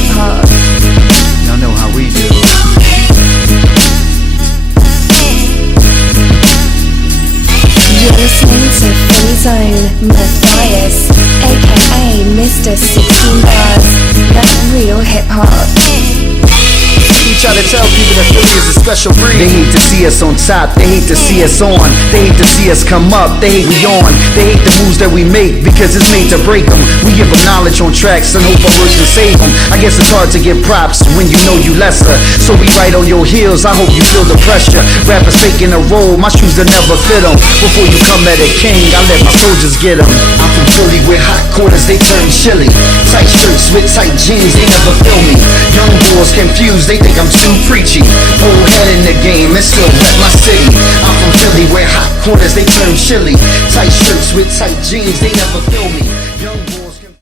hip hop. Y'all know how we do. You're listening to Free Zone Matthias, aka Mr. 16 Bars, the real hip hop. We try to tell people that Philly is a special breed. They hate to see us on top, they hate to see us on. They hate to see us come up, they hate we on. They hate the moves that we make because it's made to break them. We give them knowledge on tracks and hope our words can save them. I guess it's hard to give props when you know you lesser. So we right on your heels, I hope you feel the pressure. Rappers faking a role, my shoes will never fit them. Before you come at a king, I let my soldiers get them. I'm from Philly with hot quarters, they turn chilly. Tight shirts with tight jeans, they never feel me. Young boys confused, they think I'm too preachy. Old head in the game and still rep my city. I'm from Philly where hot quarters they turn chilly. Tight shirts with tight jeans, they never feel me. Young boys can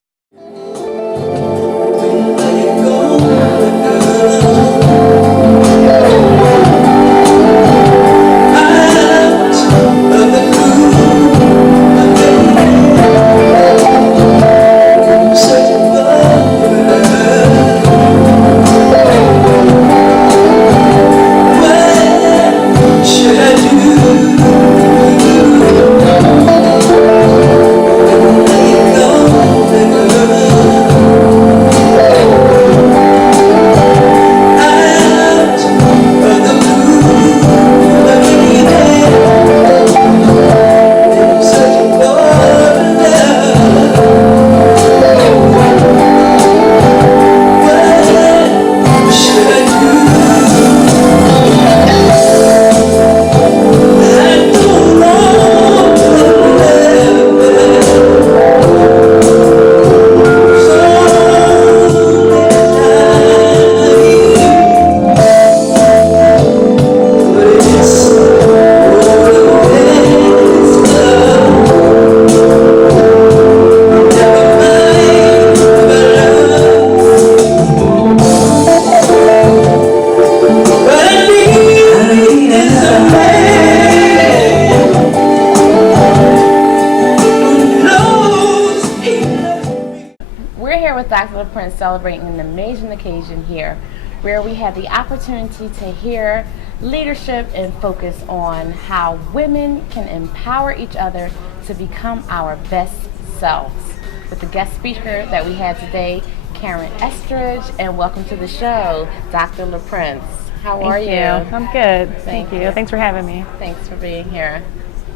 celebrating an amazing occasion here where we had the opportunity to hear leadership and focus on how women can empower each other to become our best selves. With the guest speaker that we had today, Karen Estridge, and welcome to the show, Dr. LaPrince. How are you? I'm good. Thank you. Thanks for having me. Thanks for being here.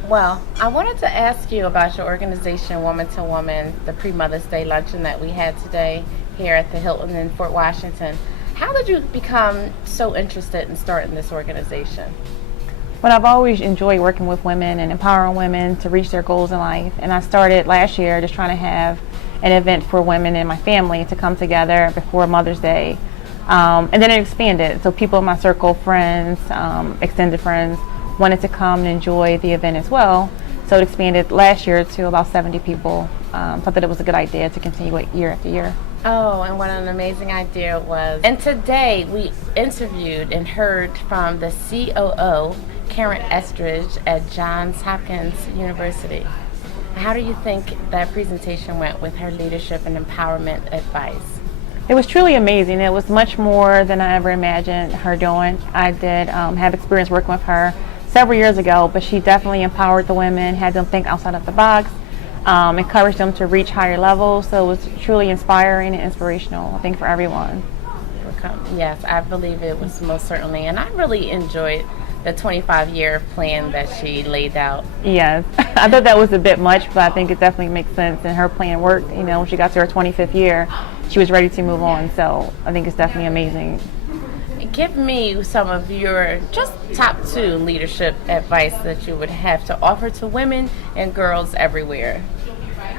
Well, I wanted to ask you about your organization, Woman to Woman, the pre-Mother's Day luncheon that we had today here at the Hilton in Fort Washington. How did you become so interested in starting this organization? Well, I've always enjoyed working with women and empowering women to reach their goals in life. And I started last year just trying to have an event for women in my family to come together before Mother's Day. And then it expanded. So people in my circle, friends, extended friends, wanted to come and enjoy the event as well. So it expanded last year to about 70 people. Thought that it was a good idea to continue it year after year. Oh, and what an amazing idea it was. And today we interviewed and heard from the COO, Karen Estridge at Johns Hopkins University. How do you think that presentation went with her leadership and empowerment advice? It was truly amazing. It was much more than I ever imagined her doing. I did have experience working with her several years ago, but she definitely empowered the women, had them think outside of the box, encouraged them to reach higher levels. So it was truly inspiring and inspirational, I think, for everyone. Yes, I believe it was most certainly. And I really enjoyed the 25-year plan that she laid out. Yes, I thought that was a bit much, but I think it definitely makes sense. And her plan worked. You know, when she got to her 25th year, she was ready to move on. So I think it's definitely amazing. Give me some of your just top 2 leadership advice that you would have to offer to women and girls everywhere.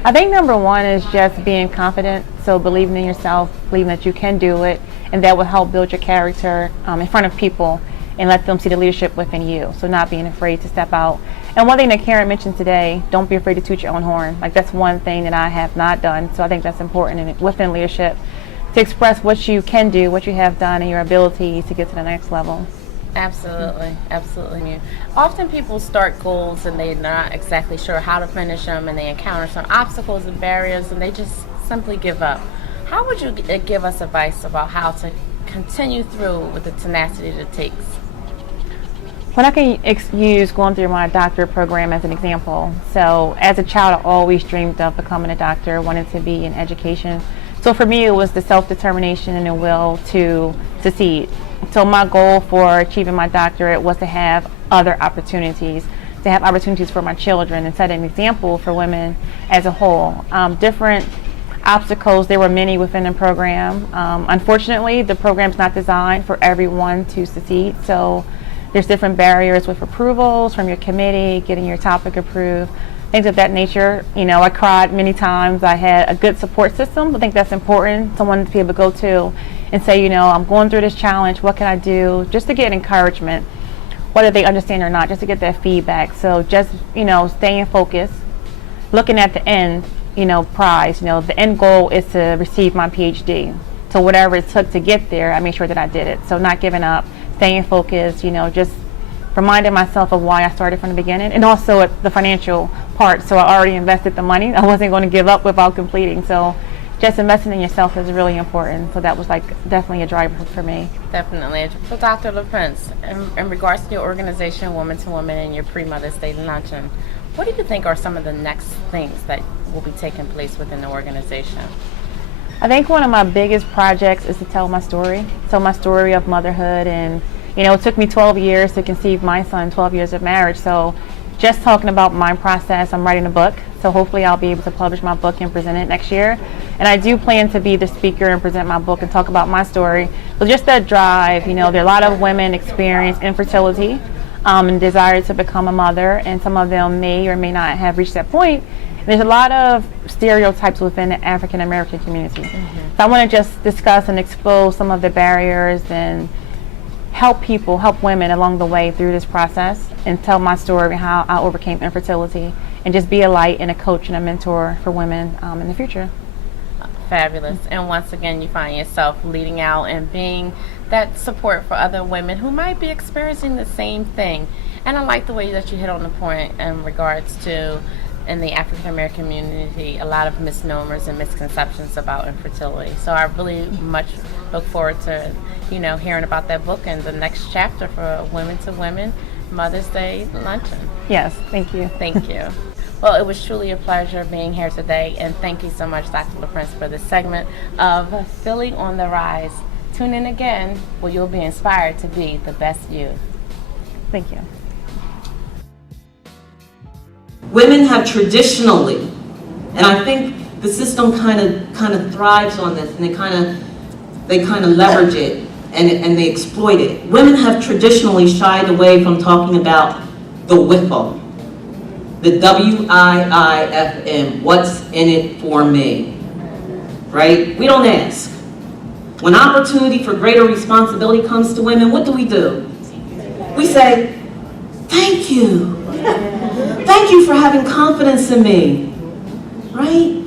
I think number 1 is just being confident. So believing in yourself, believing that you can do it, and that will help build your character in front of people and let them see the leadership within you. So not being afraid to step out. And one thing that Karen mentioned today, don't be afraid to toot your own horn. Like, that's one thing that I have not done. So I think that's important within leadership, to express what you can do, what you have done, and your ability to get to the next level. Absolutely, absolutely. Often people start goals and they're not exactly sure how to finish them, and they encounter some obstacles and barriers and they just simply give up. how would you give us advice about how to continue through with the tenacity that it takes? Well, I can use going through my doctorate program as an example. So as a child, I always dreamed of becoming a doctor, wanted to be in education. So for me, it was the self-determination and the will to succeed. So my goal for achieving my doctorate was to have other opportunities, to have opportunities for my children and set an example for women as a whole. Different obstacles, there were many within the program. Unfortunately, the program's not designed for everyone to succeed. So there's different barriers with approvals from your committee, getting your topic approved, things of that nature. You know, I cried many times. I had a good support system. I think that's important, someone to be able to go to and say, you know, I'm going through this challenge, what can I do? Just to get encouragement, whether they understand or not, just to get that feedback. So just, you know, staying focused, looking at the end, you know, prize. You know, the end goal is to receive my PhD. So whatever it took to get there, I made sure that I did it. So not giving up, staying focused, you know, just reminding myself of why I started from the beginning, and also at the financial part. So I already invested the money. I wasn't going to give up without completing. So just investing in yourself is really important. So that was like definitely a driver for me. Definitely. So Dr. LaPrince, in regards to your organization, Woman to Woman, and your pre-Mother's Day luncheon, what do you think are some of the next things that will be taking place within the organization? I think one of my biggest projects is to tell my story of motherhood. And you know, it took me 12 years to conceive my son, 12 years of marriage. So just talking about my process, I'm writing a book. So hopefully I'll be able to publish my book and present it next year. And I do plan to be the speaker and present my book and talk about my story. But just that drive, you know, there are a lot of women experience infertility and desire to become a mother, and some of them may or may not have reached that point. There's a lot of stereotypes within the African American community. Mm-hmm. So I want to just discuss and expose some of the barriers and help people, help women along the way through this process, and tell my story, how I overcame infertility, and just be a light and a coach and a mentor for women in the future. Fabulous. And once again, you find yourself leading out and being that support for other women who might be experiencing the same thing. And I like the way that you hit on the point in regards to, in the African American community, a lot of misnomers and misconceptions about infertility. So I really much look forward to, you know, hearing about that book and the next chapter for Women to Women Mother's Day luncheon. Yes, thank you. Thank you. Well, it was truly a pleasure being here today, and thank you so much, Dr. LaPrince, for this segment of Philly on the Rise. Tune in again where you'll be inspired to be the best you. Thank you. Women have traditionally, and I think the system kind of thrives on this, and they kind of leverage it and they exploit it. Women have traditionally shied away from talking about the WIFM, the WIIFM, what's in it for me, right? We don't ask. When opportunity for greater responsibility comes to women, what do? We say, thank you. Thank you for having confidence in me, right?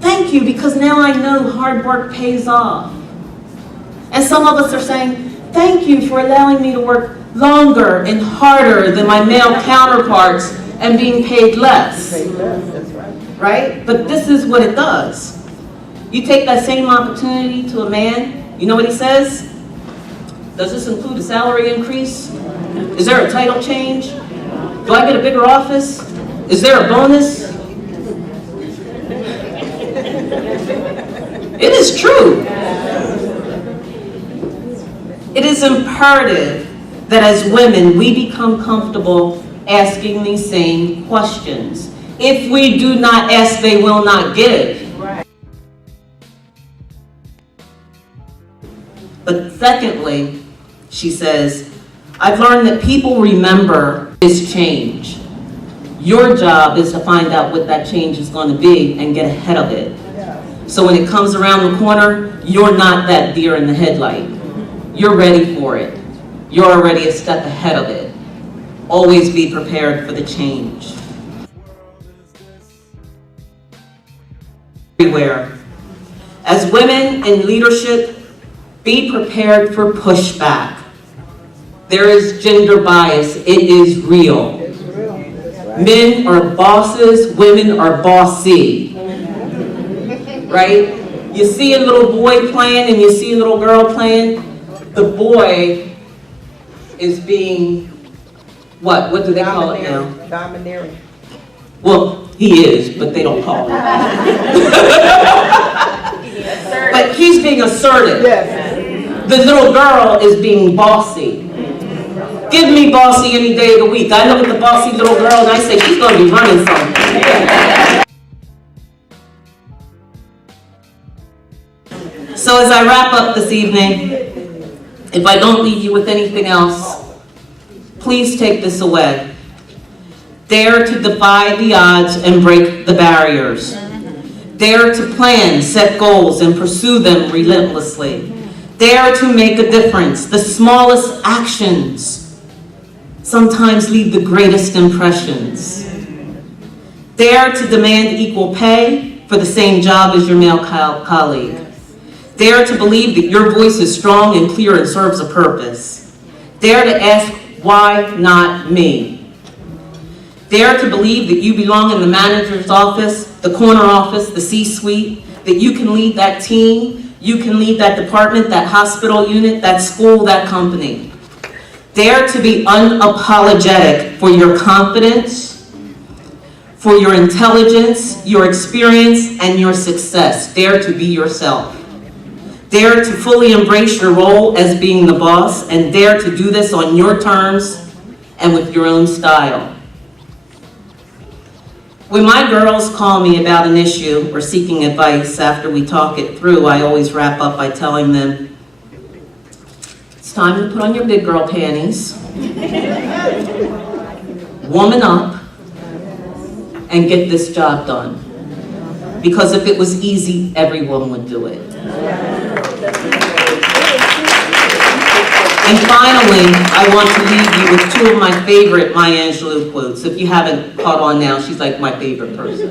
Thank you, because now I know hard work pays off. And some of us are saying, thank you for allowing me to work longer and harder than my male counterparts and being paid less, right? But this is what it does. You take that same opportunity to a man, you know what he says? Does this include a salary increase? Is there a title change? Do I get a bigger office? Is there a bonus? It is true. It is imperative that as women, we become comfortable asking these same questions. If we do not ask, they will not give. But secondly, she says, I've learned that people remember this change. Your job is to find out what that change is going to be and get ahead of it. So when it comes around the corner, you're not that deer in the headlight. You're ready for it. You're already a step ahead of it. Always be prepared for the change. Everywhere. As women in leadership, be prepared for pushback. There is gender bias. It is real. Men are bosses, women are bossy. Right? You see a little boy playing and you see a little girl playing. The boy is being, what do they call it now? Domineering. Well, he is, but they don't call him. But he's being assertive. Yes. The little girl is being bossy. Give me bossy any day of the week. I look at the bossy little girl and I say, she's going to be running something. So as I wrap up this evening, if I don't leave you with anything else, please take this away. Dare to defy the odds and break the barriers. Dare to plan, set goals, and pursue them relentlessly. Dare to make a difference. The smallest actions sometimes leave the greatest impressions. Dare to demand equal pay for the same job as your male colleague. Dare to believe that your voice is strong and clear and serves a purpose. Dare to ask, why not me? Dare to believe that you belong in the manager's office, the corner office, the C-suite, that you can lead that team, you can lead that department, that hospital unit, that school, that company. Dare to be unapologetic for your confidence, for your intelligence, your experience, and your success. Dare to be yourself. Dare to fully embrace your role as being the boss, and dare to do this on your terms and with your own style. When my girls call me about an issue or seeking advice after we talk it through, I always wrap up by telling them, it's time to put on your big girl panties, woman up, and get this job done. Because if it was easy, everyone would do it. And finally, I want to leave you with two of my favorite Maya Angelou quotes. If you haven't caught on now, she's like my favorite person.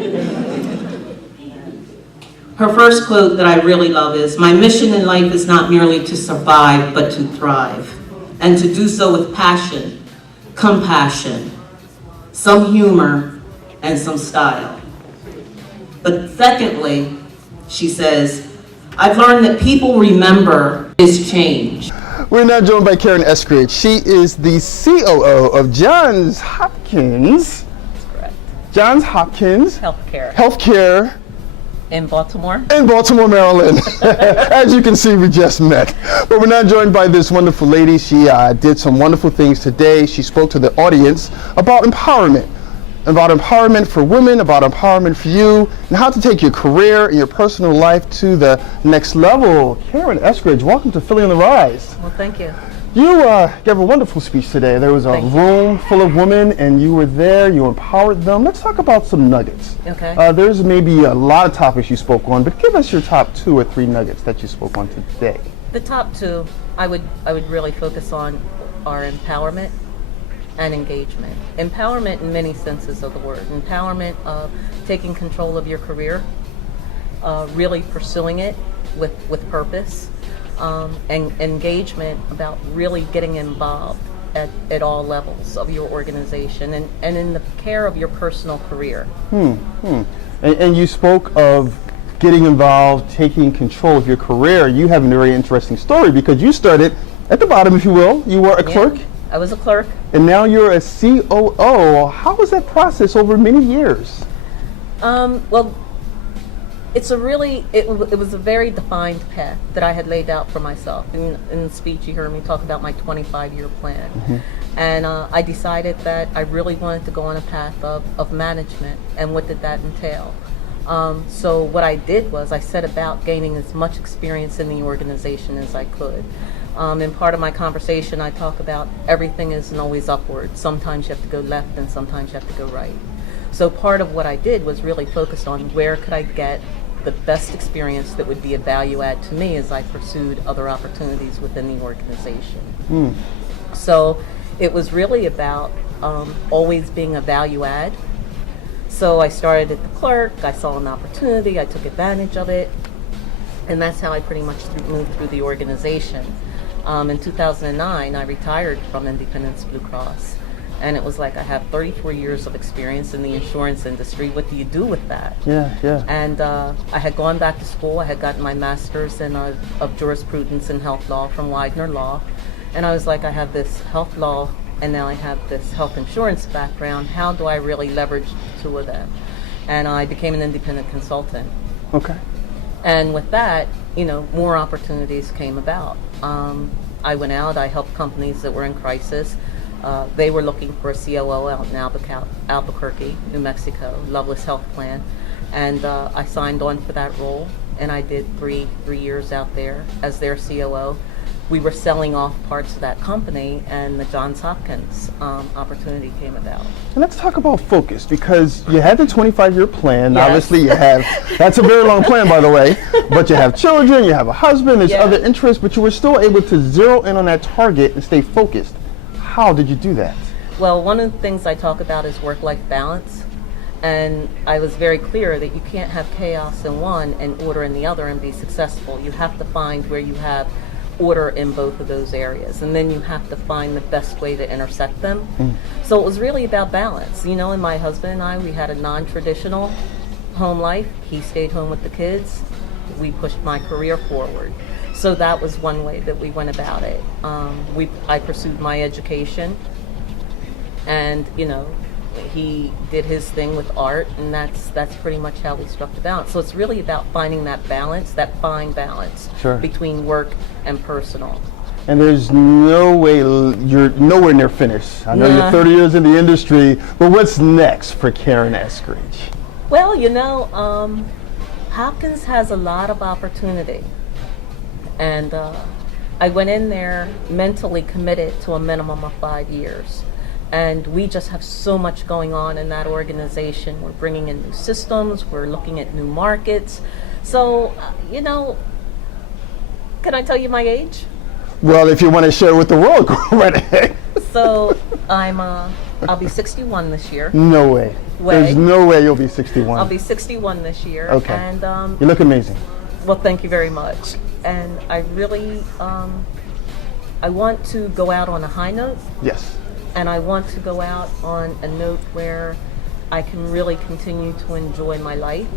Her first quote that I really love is, my mission in life is not merely to survive, but to thrive. And to do so with passion, compassion, some humor, and some style. But secondly, she says, I've learned that people remember is change. We're now joined by Karen Eskridge. She is the COO of Johns Hopkins. That's correct. Johns Hopkins Healthcare. In Baltimore. In Baltimore, Maryland. As you can see, we just met. But we're now joined by this wonderful lady. She did some wonderful things today. She spoke to the audience about empowerment for women, about empowerment for you, and how to take your career and your personal life to the next level. Karen Eskridge, welcome to Philly on the Rise. Well, thank you. You gave a wonderful speech today. There was a room full of women, and you were there, you empowered them. Let's talk about some nuggets. Okay. There's maybe a lot of topics you spoke on, but give us your top 2 or 3 nuggets that you spoke on today. The top 2, I would really focus on are empowerment and engagement. Empowerment in many senses of the word. Empowerment of taking control of your career, really pursuing it with purpose, and engagement about really getting involved at all levels of your organization and in the care of your personal career. And you spoke of getting involved, taking control of your career. You have a very interesting story because you started at the bottom, if you will. You were a clerk. I was a clerk. And now you're a COO. How was that process over many years? Well, it was a very defined path that I had laid out for myself. In the speech, you heard me talk about my 25-year plan. Mm-hmm. And I decided that I really wanted to go on a path of management. And what did that entail? So what I did was I set about gaining as much experience in the organization as I could. In part of my conversation, I talk about everything isn't always upward. Sometimes you have to go left and sometimes you have to go right. So part of what I did was really focus on where could I get the best experience that would be a value add to me as I pursued other opportunities within the organization. So it was really about always being a value add. So I started at the clerk, I saw an opportunity, I took advantage of it, and that's how I pretty much moved through the organization. In 2009, I retired from Independence Blue Cross, And it was like, I have 34 years of experience in the insurance industry. What do you do with that? Yeah, yeah. And I had gone back to school. I had gotten my master's of jurisprudence and health law from Widener Law. And I was like, I have this health law, and now I have this health insurance background. How do I really leverage the two of them? And I became an independent consultant. Okay. And with that, more opportunities came about. I went out, I helped companies that were in crisis. They were looking for a COO out in Albuquerque, New Mexico, Loveless Health Plan. And I signed on for that role, and I did three years out there as their COO. We were selling off parts of that company, and the Johns Hopkins opportunity came about. And let's talk about focus, because you had the 25-year plan. Yes. Obviously, you have, that's a very long plan, by the way, but you have children, you have a husband, there's Yeah. other interests, but you were still able to zero in on that target and stay focused. How did you do that? Well, one of the things I talk about is work-life balance. And I was very clear that you can't have chaos in one and order in the other and be successful. You have to find where you have order in both of those areas, and then you have to find the best way to intersect them. So it was really about balance. And my husband and I, we had a non-traditional home life. He stayed home with the kids. We pushed my career forward. So that was one way that we went about it. I pursued my education, and he did his thing with art, and that's pretty much how we struck the balance. So it's really about finding that balance, that fine balance Sure. between work and personal. And there's no way, you're nowhere near finished. I know Nah. you're 30 years in the industry, but what's next for Karen Eskridge? Well, Hopkins has a lot of opportunity, and I went in there mentally committed to a minimum of 5 years. And we just have so much going on in that organization. We're bringing in new systems, we're looking at new markets. So, can I tell you my age? Well, if you want to share with the world, go right ahead. So, I'll be 61 this year. No way. There's no way you'll be 61. I'll be 61 this year. Okay. And, you look amazing. well, thank you very much. And I really, I want to go out on a high note. Yes. And I want to go out on a note where I can really continue to enjoy my life.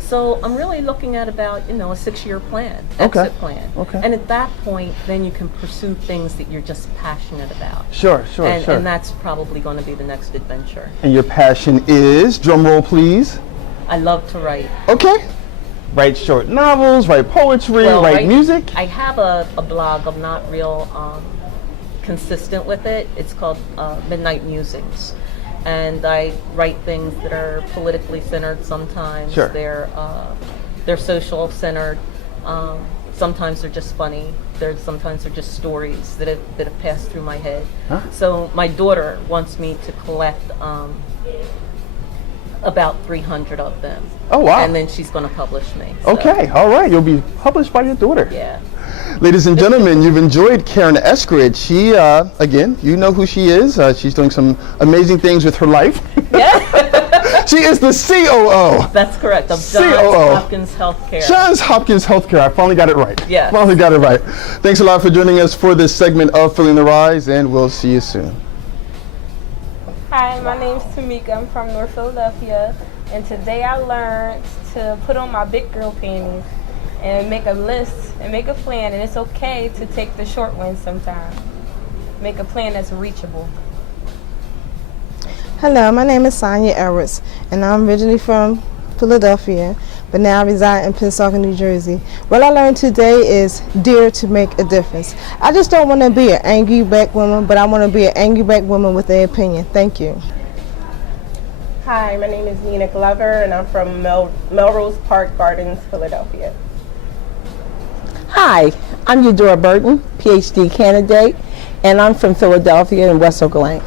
So I'm really looking at about, a 6-year plan, exit plan. Okay. And at that point, then you can pursue things that you're just passionate about. Sure. And that's probably going to be the next adventure. And your passion is, drum roll please. I love to write. Okay. Write short novels, write poetry, write music. I have a blog. I'm not real consistent with it. It's called Midnight Musings, and I write things that are politically centered. Sometimes Sure. they're social centered. Sometimes they're just funny. Sometimes they're just stories that have passed through my head. Huh? So my daughter wants me to collect about 300 of them. Oh, wow. And then she's going to publish me. So, Okay, all right. You'll be published by your daughter. yeah. Ladies and gentlemen, you've enjoyed Karen Eskridge. She, again, you know who she is. She's doing some amazing things with her life. Yeah. She is the COO. That's correct. Of Johns COO. Hopkins Healthcare. Johns Hopkins Healthcare. I finally got it right. Yes. Finally got it right. Thanks a lot for joining us for this segment of Filling the Rise, and we'll see you soon. Hi, my name's Tamika. I'm from North Philadelphia, and today I learned to put on my big girl panties and make a list and make a plan, and it's okay to take the short wins sometimes. Make a plan that's reachable. Hello, my name is Sonia Edwards, and I'm originally from Philadelphia, but now I reside in Pensacola, New Jersey. What I learned today is dare to make a difference. I just don't want to be an angry black woman, but I want to be an angry black woman with an opinion. Thank you. Hi, my name is Nina Glover, and I'm from Melrose Park Gardens, Philadelphia. Hi, I'm Eudora Burton, PhD candidate, and I'm from Philadelphia and West Oak Lane.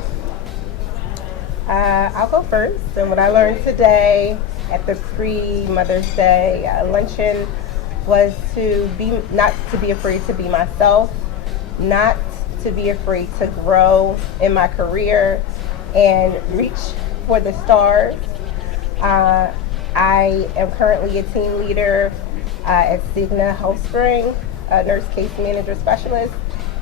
I'll go first. And what I learned today at the pre-Mother's Day luncheon was not to be afraid to be myself, not to be afraid to grow in my career and reach for the stars. I am currently a team leader at Cigna Health Spring, a nurse case manager specialist,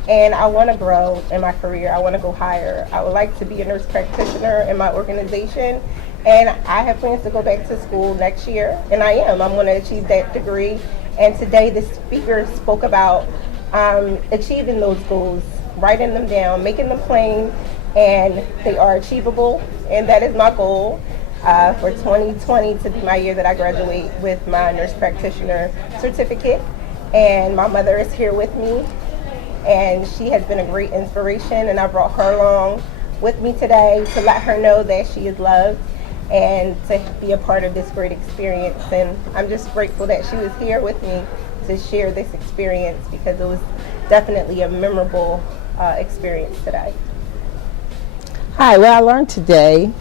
and I want to grow in my career. I want to go higher. I would like to be a nurse practitioner in my organization, and I have plans to go back to school next year, and I am. I'm going to achieve that degree. And today the speaker spoke about achieving those goals, writing them down, making them plain, and they are achievable, and that is my goal for 2020 to be my year that I graduate with my nurse practitioner certificate. And my mother is here with me, and she has been a great inspiration, and I brought her along with me today to let her know that she is loved and to be a part of this great experience. And I'm just grateful that she was here with me to share this experience, because it was definitely a memorable experience today. Hi, what I learned today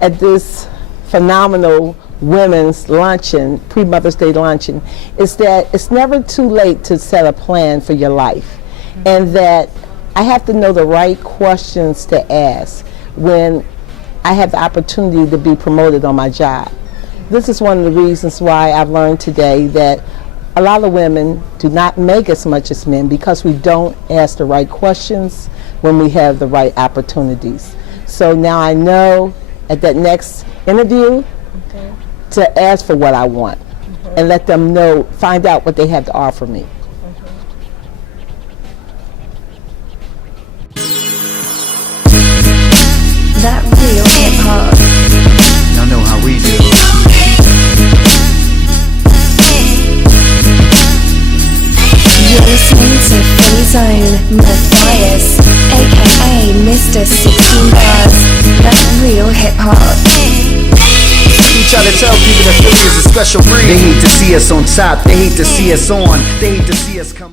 at this phenomenal women's luncheon, pre-Mother's Day luncheon, is that it's never too late to set a plan for your life, and that I have to know the right questions to ask when I have the opportunity to be promoted on my job. This is one of the reasons why I've learned today that a lot of women do not make as much as men, because we don't ask the right questions when we have the right opportunities. So now I know at that next interview to ask for what I want and let them know, find out what they have to offer me. That real hip hop. Y'all know how we do. You're listening to Free Zone Matthias, aka Mr. 16 Bars. That real hip hop. We try to tell people that Philly is a special breed. They hate to see us on top. They hate to see us on. They hate to see us come.